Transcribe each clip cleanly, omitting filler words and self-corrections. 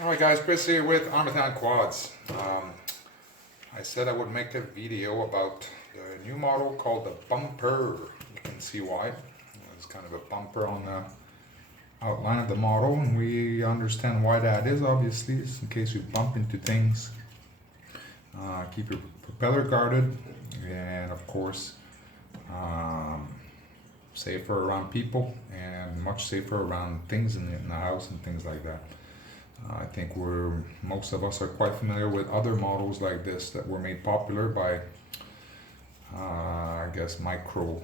Alright guys, Chris here with Armattan Quads. I said I would make a video about the new model called the Bumper. You can see why. There's kind of a bumper on the outline of the model, and we understand why that is, obviously. It's in case you bump into things. Keep your propeller guarded, and of course safer around people and much safer around things in the house and things like that. I think most of us are quite familiar with other models like this that were made popular by, I guess, micro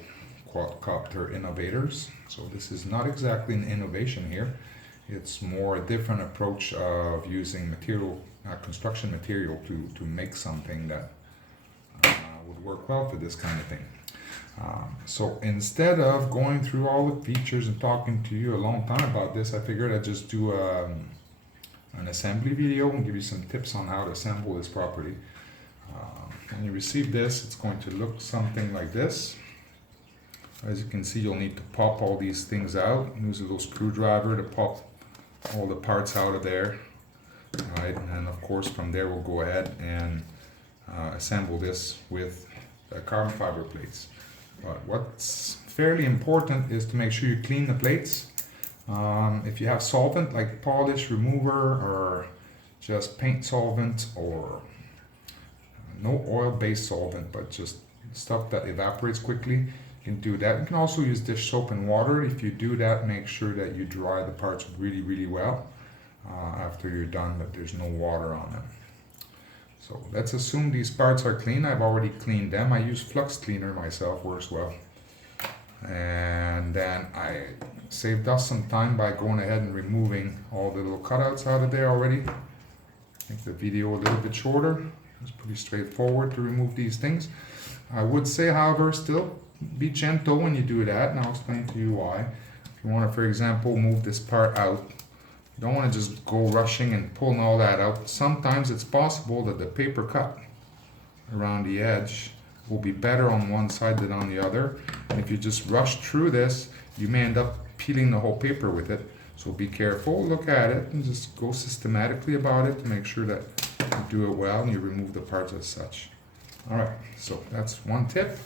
quadcopter innovators. So this is not exactly an innovation here. It's more a different approach of using material, construction material to make something that would work well for this kind of thing. So instead of going through all the features and talking to you a long time about this, I figured I'd just do an assembly video and give you some tips on how to assemble this properly. When you receive this, it's going to look something like this. As you can see, you'll need to pop all these things out. Use a little screwdriver to pop all the parts out of there. Right, and of course from there we'll go ahead and assemble this with carbon fiber plates. But what's fairly important is to make sure you clean the plates. If you have solvent like polish remover or just paint solvent or no oil-based solvent, but just stuff that evaporates quickly, you can do that. You can also use dish soap and water. If you do that, make sure that you dry the parts really well after you're done, that there's no water on them. So let's assume these parts are clean. I've already cleaned them. I use flux cleaner myself, works well. And then I saved us some time by going ahead and removing all the little cutouts out of there already. Make the video a little bit shorter. It's pretty straightforward to remove these things. I would say, however, still be gentle when you do that, and I'll explain to you why. If you want to, for example, move this part out, you don't want to just go rushing and pulling all that out. Sometimes it's possible that the paper cut around the edge will be better on one side than on the other. And if you just rush through this, you may end up peeling the whole paper with it. So be careful, look at it, and just go systematically about it to make sure that you do it well and you remove the parts as such. Alright, so that's one tip.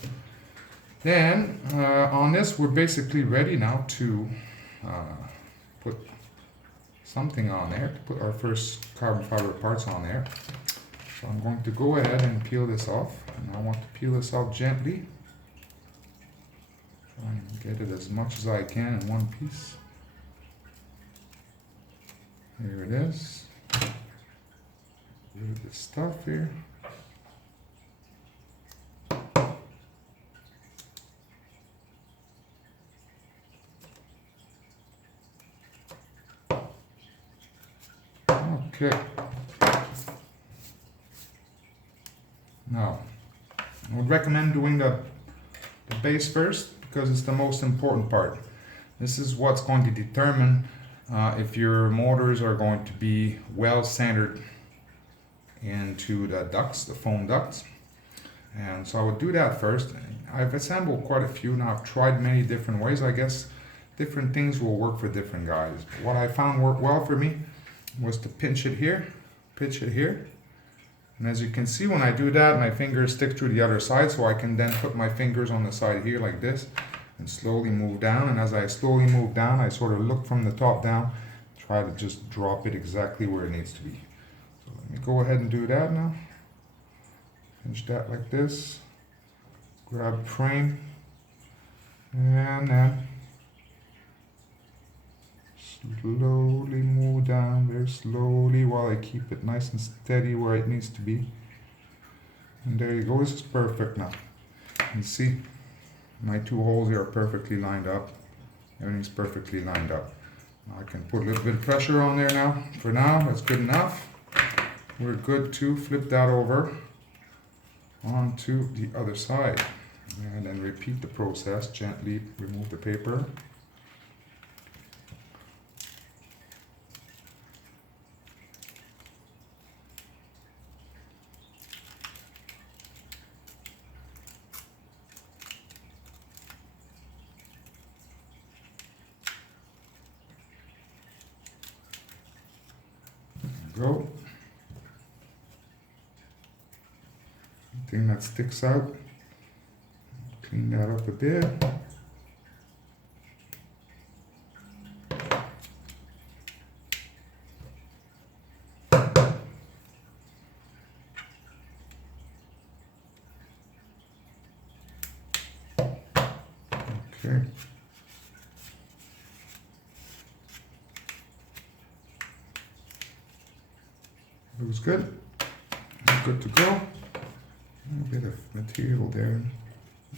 Then on this, we're basically ready now to put something on there, to put our first carbon fiber parts on there. So I'm going to go ahead and peel this off, and I want to peel this off gently. Try and get it as much as I can in one piece. Here it is. Here's the stuff here. Okay. Now, I would recommend doing the base first because it's the most important part. This is what's going to determine if your motors are going to be well centered into the ducts, the foam ducts. And so I would do that first. I've assembled quite a few now. I've tried many different ways. I guess different things will work for different guys. But what I found worked well for me was to pinch it here, pitch it here. And as you can see, when I do that, my fingers stick to the other side, so I can then put my fingers on the side here like this and slowly move down. And as I slowly move down, I sort of look from the top down, try to just drop it exactly where it needs to be. So let me go ahead and do that now. Pinch that like this, grab the frame, and then slowly move down very slowly while I keep it nice and steady where it needs to be. And there you go, this is perfect now. You see, my two holes here are perfectly lined up. Everything's perfectly lined up. Now I can put a little bit of pressure on there now. For now, that's good enough. We're good to flip that over onto the other side. And then repeat the process, gently remove the paper. go. Anything that sticks out, clean that up a bit. Okay. Looks good. Good to go. A bit of material there.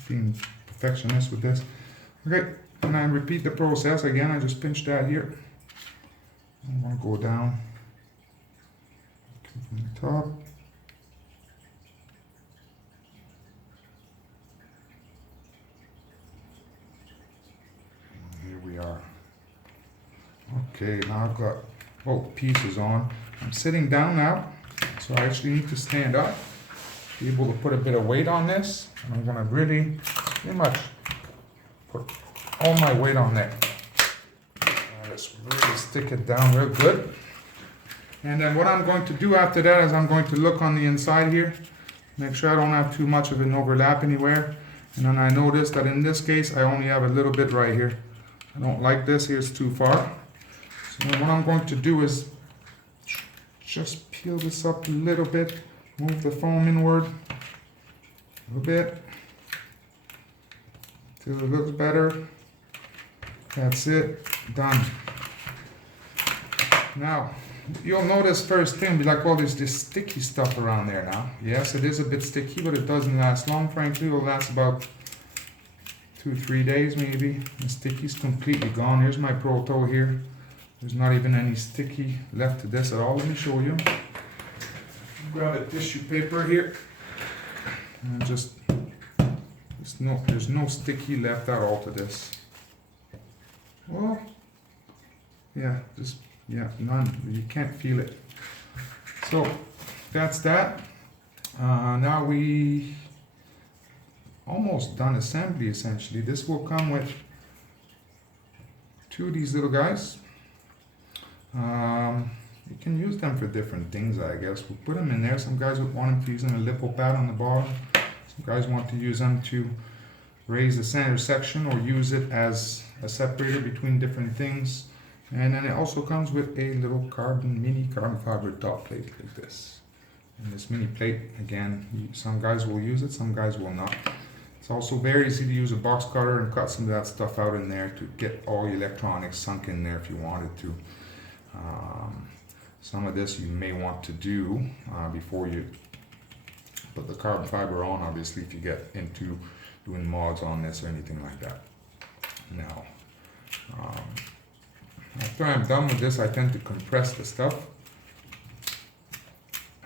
Being perfectionist with this. Okay, and I repeat the process again. I just pinch that here. I want to go down from the top. Here we are. Okay, now I've got both pieces on. I'm sitting down now, so I actually need to stand up, be able to put a bit of weight on this. And I'm gonna really, pretty much put all my weight on there. Just really stick it down real good. And then what I'm going to do after that is I'm going to look on the inside here, make sure I don't have too much of an overlap anywhere. And then I notice that in this case, I only have a little bit right here. I don't like this, here's too far. So then what I'm going to do is just peel this up a little bit, move the foam inward a little bit till it looks better. That's it, done. Now, you'll notice first thing, be like, well, there's this sticky stuff around there now. Yes, it is a bit sticky, but it doesn't last long. Frankly, it will last about 2-3 days maybe. The sticky's completely gone. Here's my Pro Toe here. There's not even any sticky left to this at all. Let me show you. Grab a tissue paper here. And just, there's no sticky left at all to this. Well, yeah, none. You can't feel it. So, that's that. Now we almost done assembly essentially. This will come with 2 of these little guys. You can use them for different things, I guess. We'll put them in there. Some guys would want to use them a lipo pad on the bottom. Some guys want to use them to raise the center section or use it as a separator between different things. And then it also comes with a little mini carbon fiber top plate like this. And this mini plate, again, some guys will use it, some guys will not. It's also very easy to use a box cutter and cut some of that stuff out in there to get all your electronics sunk in there if you wanted to. Some of this you may want to do before you put the carbon fiber on, obviously, if you get into doing mods on this or anything like that. Now, after I'm done with this, I tend to compress the stuff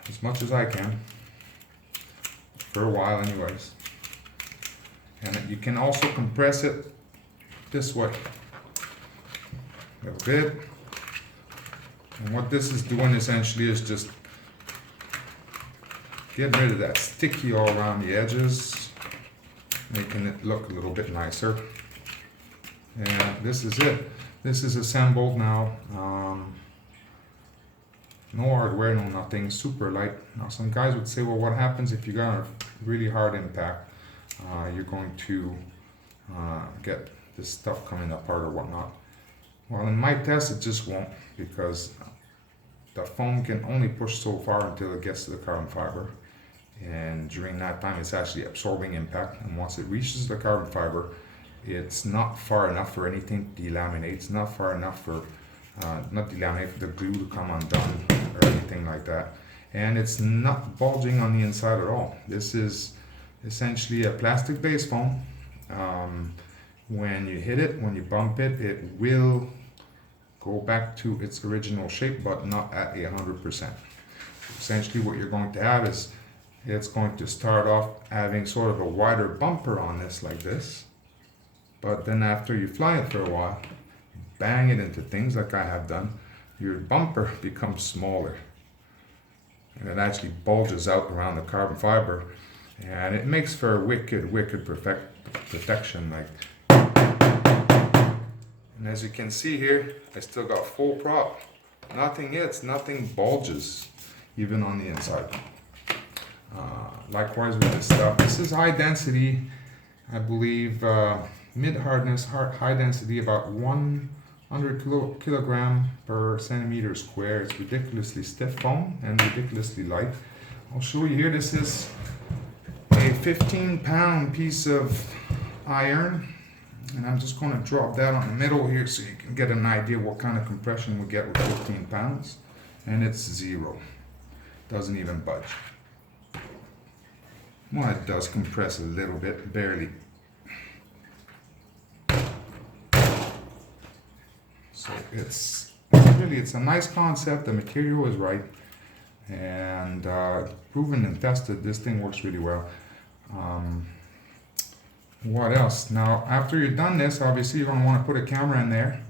as much as I can, for a while anyways. And you can also compress it this way, a little bit. And what this is doing essentially is just getting rid of that sticky all around the edges, making it look a little bit nicer. And this is it. This is assembled now. No hardware, no nothing, super light. Now some guys would say, well, what happens if you got a really hard impact? You're going to get this stuff coming apart or whatnot. Well, in my test, it just won't, because the foam can only push so far until it gets to the carbon fiber. And during that time, it's actually absorbing impact. And once it reaches the carbon fiber, it's not far enough for anything to delaminate. It's not far enough for, not delaminate, for the glue to come undone or anything like that. And it's not bulging on the inside at all. This is essentially a plastic-based foam. When you hit it, when you bump it, it will go back to its original shape, but not at 100%. Essentially what you're going to have is, it's going to start off having sort of a wider bumper on this like this, but then after you fly it for a while, bang it into things like I have done, your bumper becomes smaller. And it actually bulges out around the carbon fiber, and it makes for a wicked protection. Like, and as you can see here, I still got full prop nothing hits, nothing bulges, even on the inside. Likewise with this stuff, this is high density, I believe, mid hardness, high density, about 100 kilogram per centimeter square. It's ridiculously stiff foam and ridiculously light. I'll show you here, this is a 15-pound piece of iron, and I'm just going to drop that on the middle here so you can get an idea what kind of compression we get with 15 pounds. And it's 0, doesn't even budge. Well, it does compress a little bit, barely. So it's a nice concept. The material is right, and proven and tested. This thing works really well. What else? Now, after you've done this, obviously you're going to want to put a camera in there.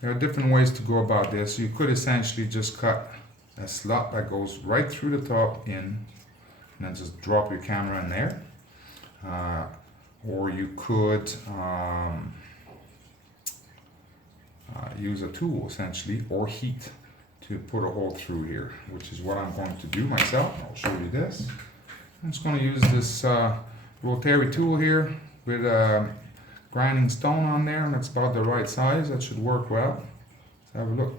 There are different ways to go about this. You could essentially just cut a slot that goes right through the top in, and then just drop your camera in there. Or you could use a tool essentially, or heat, to put a hole through here, which is what I'm going to do myself. I'll show you this. I'm just going to use this rotary tool here with a grinding stone on there, and it's about the right size. That should work well. Let's have a look.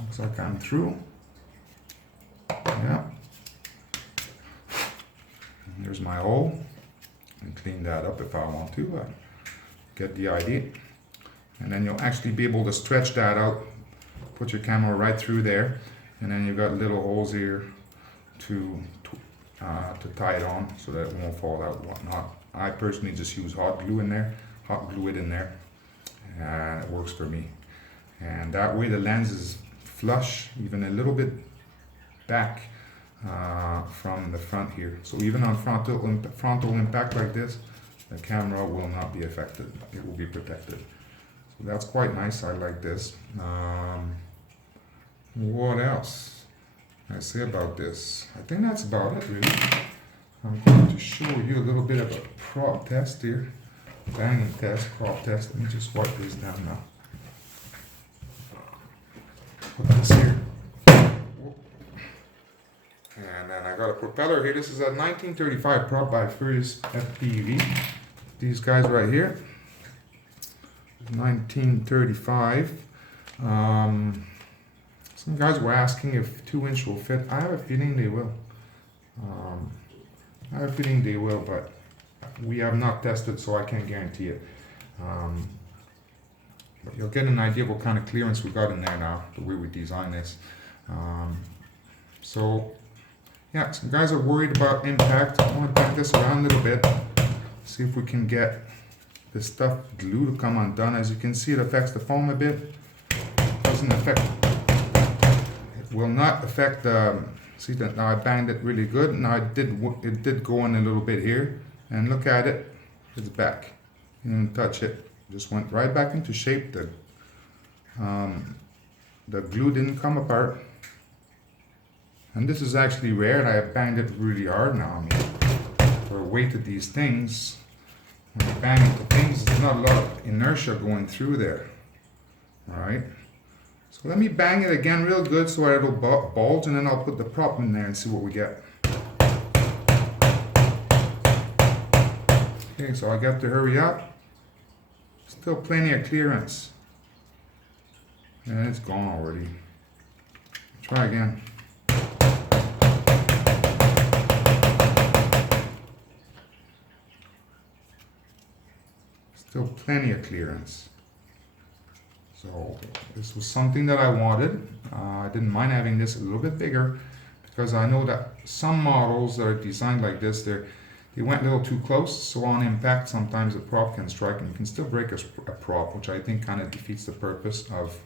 Looks like I'm through. Yeah. And there's my hole. And clean that up if I want to. Get the idea. And then you'll actually be able to stretch that out. Put your camera right through there. And then you've got little holes here to tie it on so that it won't fall out and whatnot. I personally just use hot glue in there. Hot glue it in there. And it works for me. And that way the lens is flush, even a little bit back from the front here. So even on frontal impact like this, the camera will not be affected. It will be protected. So that's quite nice. I like this. What else can I say about this? I think that's about it really. I'm going to show you a little bit of a prop test here. Banging test, prop test. Let me just wipe this down now. Put this here. And then I got a propeller here. This is a 1935 prop by Furious FPV. These guys right here. 1935. Some guys were asking if 2-inch will fit. I have a feeling they will. But we have not tested, so I can't guarantee it. But you'll get an idea of what kind of clearance we got in there now, the way we designed this. So, yeah, some guys are worried about impact. I want to back this around a little bit, see if we can get this stuff glue to come undone. As you can see, it affects the foam a bit. Doesn't affect. It will not affect the. See that now I banged it really good. Now it did go in a little bit here, and look at it. It's back. You didn't touch it. Just went right back into shape. The glue didn't come apart. And this is actually rare, and I have banged it really hard now. I mean, for the weight of these things, when you bang into things, there's not a lot of inertia going through there. Alright? So let me bang it again real good so it'll bulge, and then I'll put the prop in there and see what we get. Okay, so I got to hurry up. Still plenty of clearance. And it's gone already. Try again. Still plenty of clearance. So this was something that I wanted. I didn't mind having this a little bit bigger because I know that some models that are designed like this, they went a little too close, so on impact sometimes the prop can strike and you can still break a prop, which I think kind of defeats the purpose of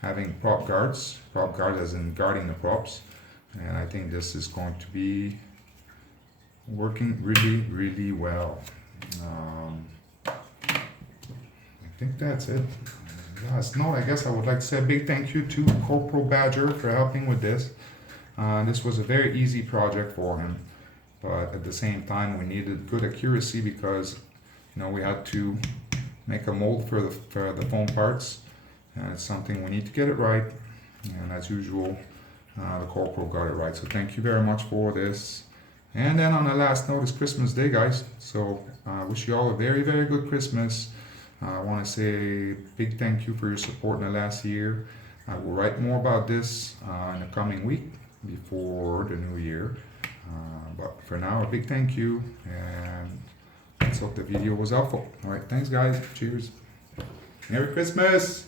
having prop guards as in guarding the props. And I think this is going to be working really well. I think that's it. Last note, I guess I would like to say a big thank you to Corporal Badger for helping with this. This was a very easy project for him, but at the same time we needed good accuracy because we had to make a mold for the foam parts, and it's something we need to get it right. And as usual, the Corporal got it right. So thank you very much for this. And then on the last note is Christmas Day, guys. So I wish you all a very good Christmas. I want to say a big thank you for your support in the last year. I will write more about this in the coming week before the new year. But for now, a big thank you, and let's hope the video was helpful. All right, thanks guys. Cheers. Merry Christmas.